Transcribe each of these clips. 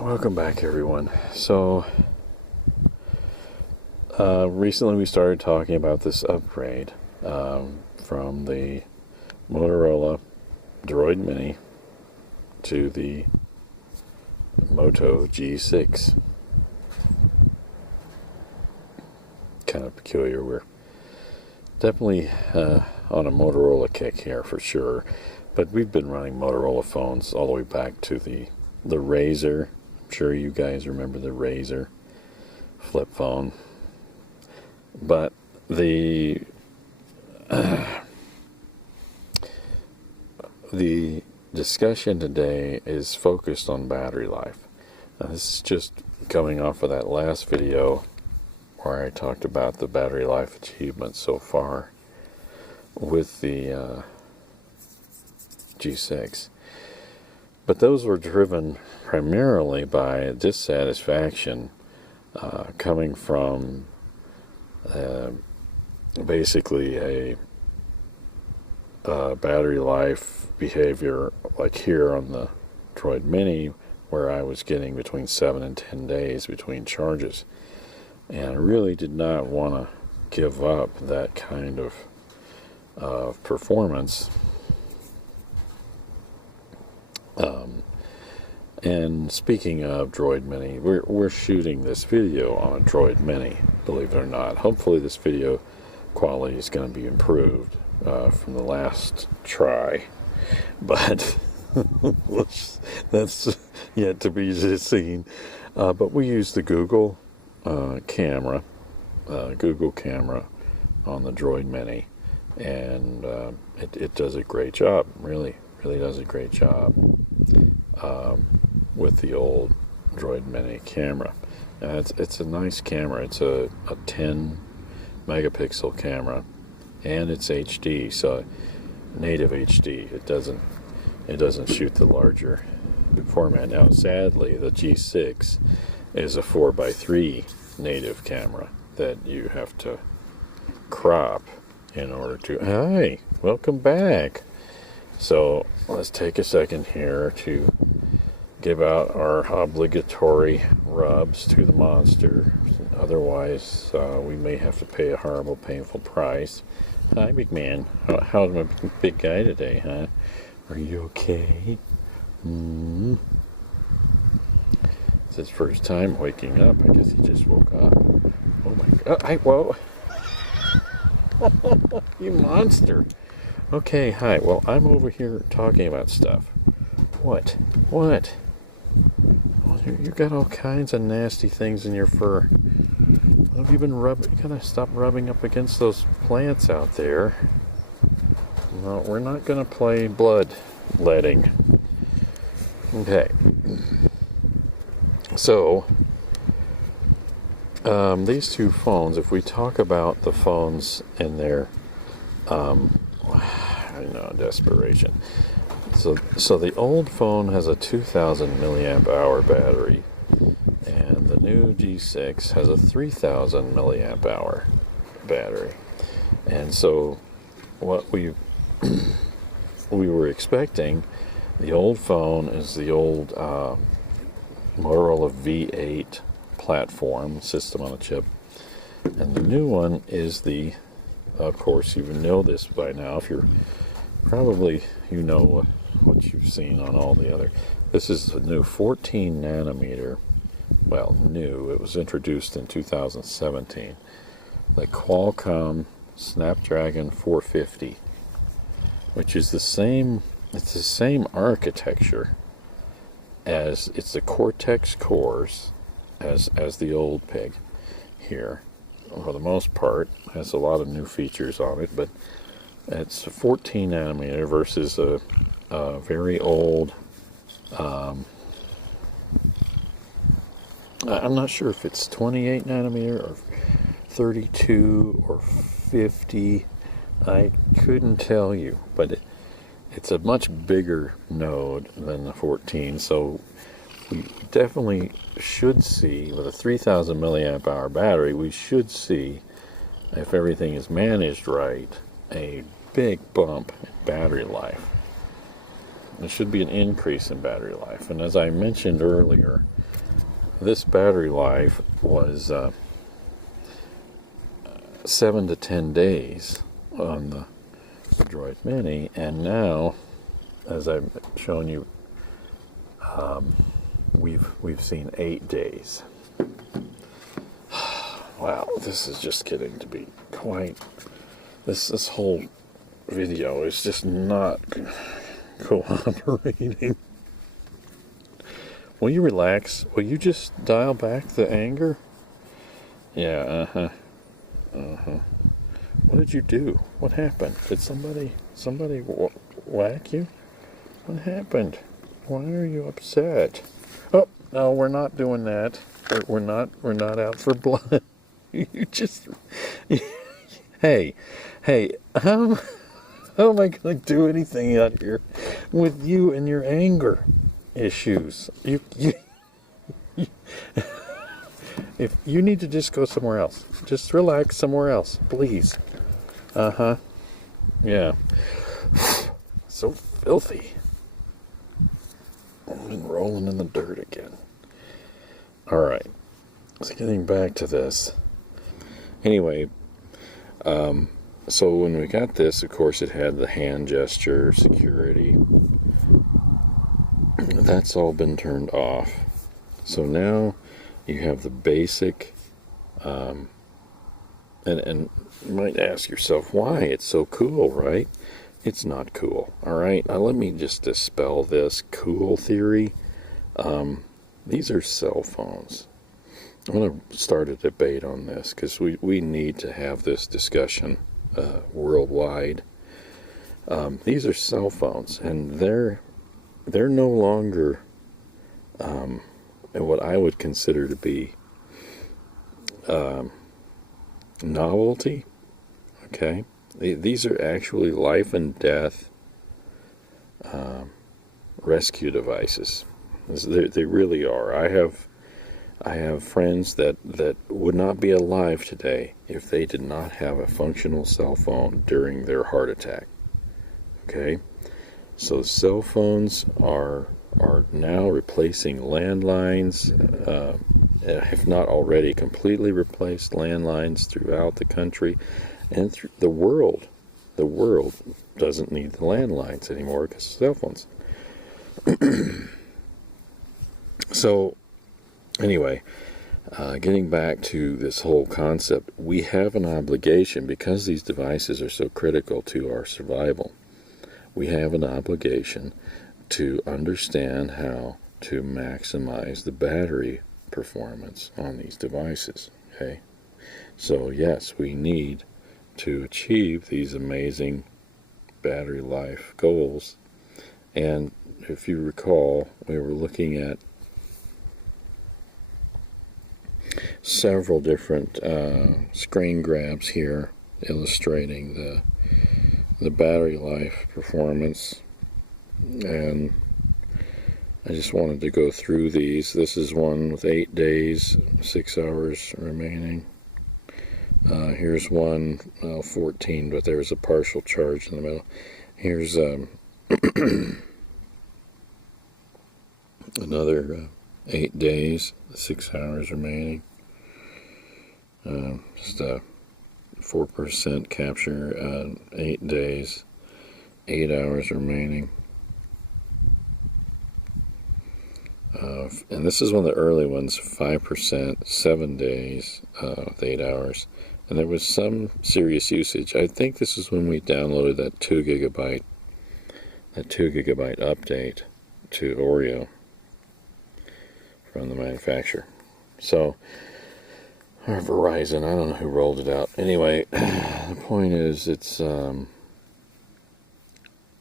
Welcome back, everyone. So, recently we started talking about this upgrade from the Motorola Droid Mini to the Moto G6. Kind of peculiar. We're definitely on a Motorola kick here for sure, but we've been running Motorola phones all the way back to the Razr. I'm sure you guys remember the Razr flip phone. But the discussion today is focused on battery life. Now, this is just coming off of that last video where I talked about the battery life achievements so far with the G6. But those were driven primarily by dissatisfaction coming from basically a battery life behavior like here on the Droid Mini, where I was getting between 7 and 10 days between charges. And I really did not want to give up that kind of performance. And speaking of Droid Mini, we're shooting this video on a Droid Mini, believe it or not. Hopefully this video quality is going to be improved from the last try, but that's yet to be seen. But we use the Google camera on the Droid Mini, and it does a great job. Really does a great job with the old Droid Mini camera. It's a nice camera. It's a 10 megapixel camera, and it's HD, so native HD. It doesn't shoot the larger format. Now, sadly, the G6 is a 4:3 native camera that you have to crop in order to. Hi, welcome back. So let's take a second here to give out our obligatory rubs to the monster. Otherwise, we may have to pay a horrible, painful price. Hi, big man. How's my big guy today, huh? Are you okay? It's his first time waking up. I guess he just woke up. Oh my God. Whoa. You monster. Okay, hi. Well, I'm over here talking about stuff. What? Well, you got all kinds of nasty things in your fur. What have you been rubbing? You gotta stop rubbing up against those plants out there. No, we're not gonna play bloodletting. Okay. So, these two phones, if we talk about the phones and their, desperation. So the old phone has a 2,000 milliamp hour battery, and the new G6 has a 3,000 milliamp hour battery. And so what we were expecting, the old phone is the old Motorola V8 platform, system on a chip, and the new one is the, of course you know this by now, if you're probably, you know what you've seen on all the other. This is the new 14 nanometer. Well, new. It was introduced in 2017. The Qualcomm Snapdragon 450, which is the same. It's the same architecture as it's the Cortex cores as the old pig here. For the most part, it has a lot of new features on it, but it's 14 nanometer versus a very old, I'm not sure if it's 28 nanometer or 32 or 50. I couldn't tell you, but it's a much bigger node than the 14, so we definitely should see, with a 3,000 milliamp hour battery, we should see, if everything is managed right, a big bump in battery life. There should be an increase in battery life. And as I mentioned earlier, this battery life was 7 to 10 days on the Droid Mini, and now, as I've shown you, we've seen 8 days. Wow, this is just getting to be quite. This whole video is just not cooperating. Will you relax? Will you just dial back the anger? Yeah, What did you do? What happened? Did somebody whack you? What happened? Why are you upset? Oh, no, we're not doing that. We're not out for blood. You just... Hey, how am I going to do anything out here with you and your anger issues? You if you need to just go somewhere else, just relax somewhere else, please. Yeah. So filthy. I've been rolling in the dirt again. All right. So getting back to this. Anyway, so when we got this, of course, it had the hand gesture security. That's all been turned off. So now you have the basic, and you might ask yourself why it's so cool, right? It's not cool. All right, now let me just dispel this cool theory. These are cell phones. I'm going to start a debate on this because we need to have this discussion worldwide. These are cell phones, and they're no longer what I would consider to be novelty. Okay, these are actually life and death rescue devices. They really are. I have friends that would not be alive today if they did not have a functional cell phone during their heart attack. Okay, so cell phones are now replacing landlines, if not already completely replaced landlines throughout the country and the world. The world doesn't need the landlines anymore because of cell phones. So anyway, getting back to this whole concept, we have an obligation, because these devices are so critical to our survival, we have an obligation to understand how to maximize the battery performance on these devices. Okay, so yes, we need to achieve these amazing battery life goals. And if you recall, we were looking at several different screen grabs here illustrating the battery life performance, and I just wanted to go through these. This is one with 8 days, 6 hours remaining. Here's one, 14, but there's a partial charge in the middle. Here's another 8 days, 6 hours remaining. Just a 4% capture, 8 days, 8 hours remaining. And this is one of the early ones, 5%, 7 days, with 8 hours. And there was some serious usage. I think this is when we downloaded that 2 gigabyte update to Oreo from the manufacturer. So, or Verizon, I don't know who rolled it out. Anyway, the point is, it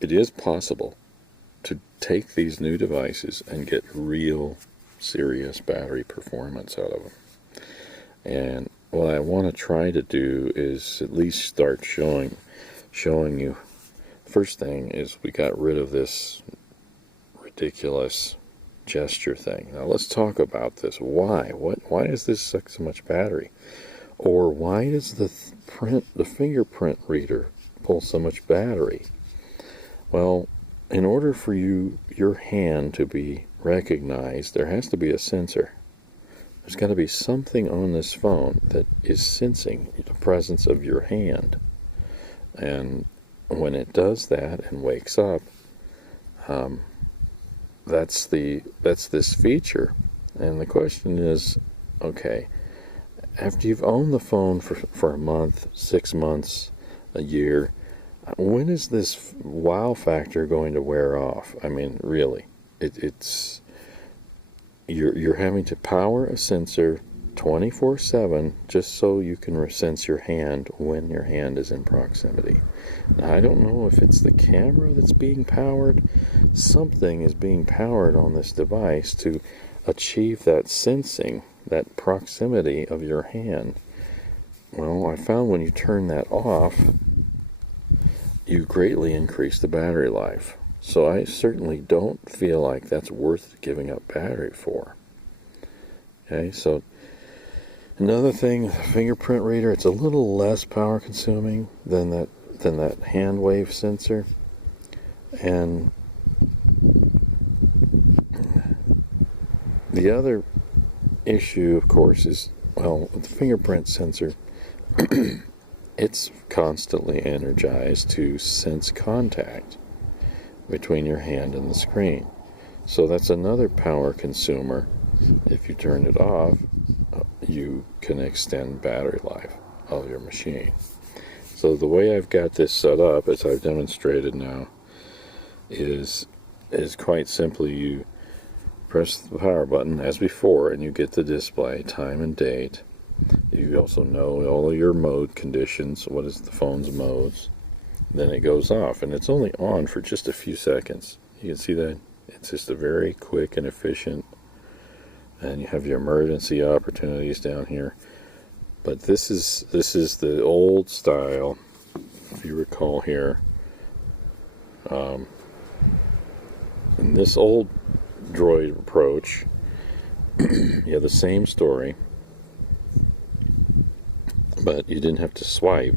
is possible to take these new devices and get real serious battery performance out of them. And what I want to try to do is at least start showing you. First thing is, we got rid of this ridiculous gesture thing. Now let's talk about this. Why does this suck so much battery? Or why does the fingerprint reader pull so much battery? Well, in order for your hand to be recognized, there has to be a sensor. There's got to be something on this phone that is sensing the presence of your hand. And when it does that and wakes up, that's this feature. And the question is, okay, after you've owned the phone for a month, 6 months, a year, when is this wow factor going to wear off? I mean, really, it's you're having to power a sensor 24/7 just so you can sense your hand when your hand is in proximity. Now, I don't know if it's the camera that's being powered. Something is being powered on this device to achieve that sensing, that proximity of your hand. Well, I found when you turn that off, you greatly increase the battery life. So I certainly don't feel like that's worth giving up battery for. Okay, so another thing, the fingerprint reader, it's a little less power consuming than that hand wave sensor. And the other issue, of course, is, well, with the fingerprint sensor, it's constantly energized to sense contact between your hand and the screen. So that's another power consumer. If you turn it off, you can extend battery life of your machine. So the way I've got this set up, as I've demonstrated now, is quite simply you press the power button as before and you get the display, time and date. You also know all of your mode conditions, what is the phone's modes. Then it goes off, and it's only on for just a few seconds. You can see that it's just a very quick and efficient, and you have your emergency opportunities down here. But this is the old style, if you recall here. In this old Droid approach, you have the same story, but you didn't have to swipe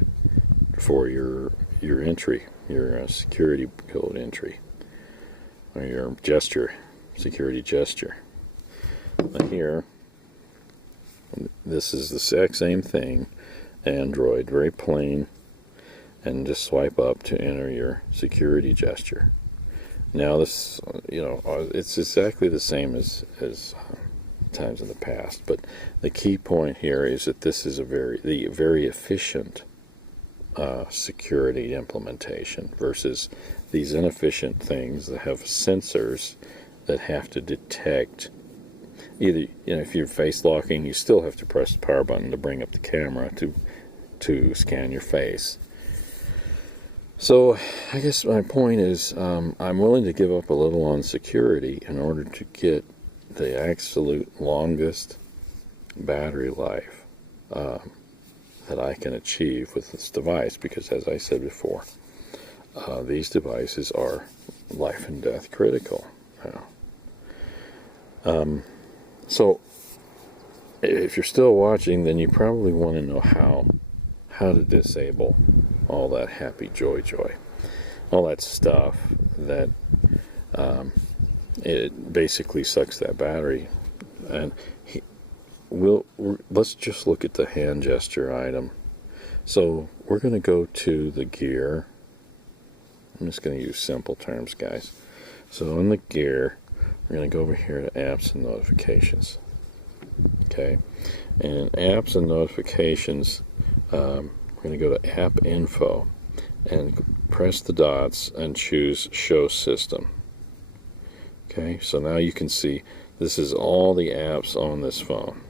for your entry, your security code entry, or your security gesture. Now here, this is the exact same thing, Android, very plain, and just swipe up to enter your security gesture. Now this, it's exactly the same as times in the past, but the key point here is that this is the very efficient security implementation versus these inefficient things that have sensors that have to detect either, if you're face locking, you still have to press the power button to bring up the camera to scan your face. So I guess my point is I'm willing to give up a little on security in order to get the absolute longest battery life that I can achieve with this device, because as I said before, these devices are life and death critical. So if you're still watching, then you probably want to know how to disable all that happy joy, all that stuff that it basically sucks that battery. And let's just look at the hand gesture item. So we're going to go to the gear. I'm just going to use simple terms, guys. So in the gear, we're going to go over here to apps and notifications. Okay, and apps and notifications, we're going to go to app info and press the dots and choose show system. Okay, so now you can see this is all the apps on this phone.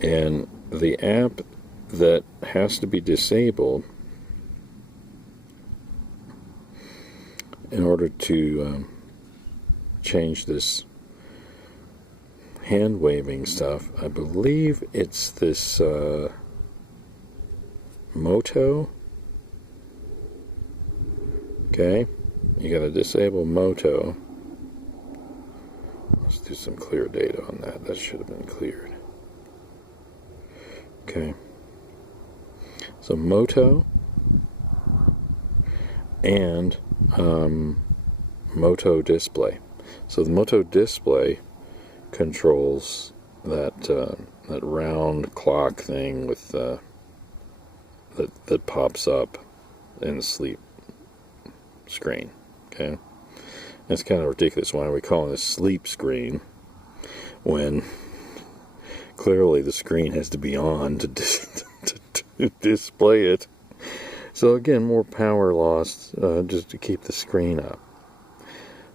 And the app that has to be disabled in order to change this hand waving stuff, I believe it's this Moto. Okay, you got to disable Moto. Let's do some clear data on that. That should have been cleared. Okay, so Moto and Moto display. So the Moto display controls that that round clock thing with that pops up in the sleep screen. Okay, that's kind of ridiculous. Why are we calling this sleep screen when clearly the screen has to be on to display it? So again, more power lost just to keep the screen up.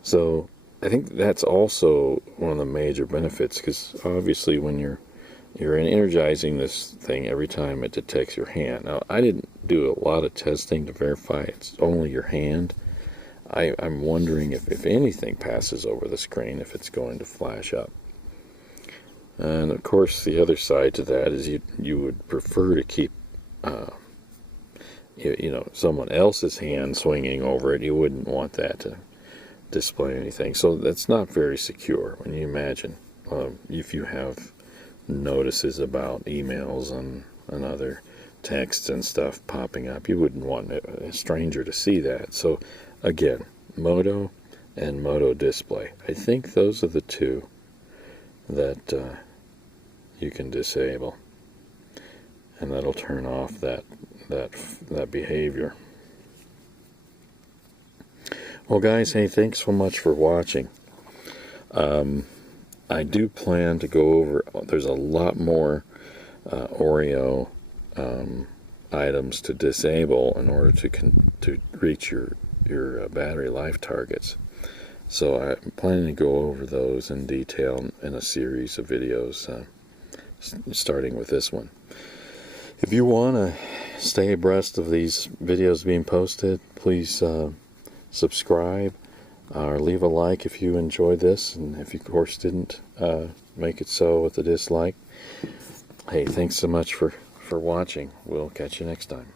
So I think that's also one of the major benefits, because obviously when you're energizing this thing, every time it detects your hand. Now, I didn't do a lot of testing to verify it's only your hand. I'm wondering if anything passes over the screen, if it's going to flash up. And of course, the other side to that is you would prefer to keep someone else's hand swinging over it. You wouldn't want that to display anything. So that's not very secure. When you imagine if you have notices about emails and other texts and stuff popping up, you wouldn't want a stranger to see that. So again, Moto and Moto display. I think those are the two that you can disable, and that'll turn off that behavior. Well, guys, hey, thanks so much for watching. I do plan to go over, there's a lot more Oreo items to disable in order to reach your battery life targets. So I'm planning to go over those in detail in a series of videos, starting with this one. If you want to stay abreast of these videos being posted, please subscribe or leave a like if you enjoyed this, and if you of course didn't, make it so with a dislike. Hey, thanks so much for watching. We'll catch you next time.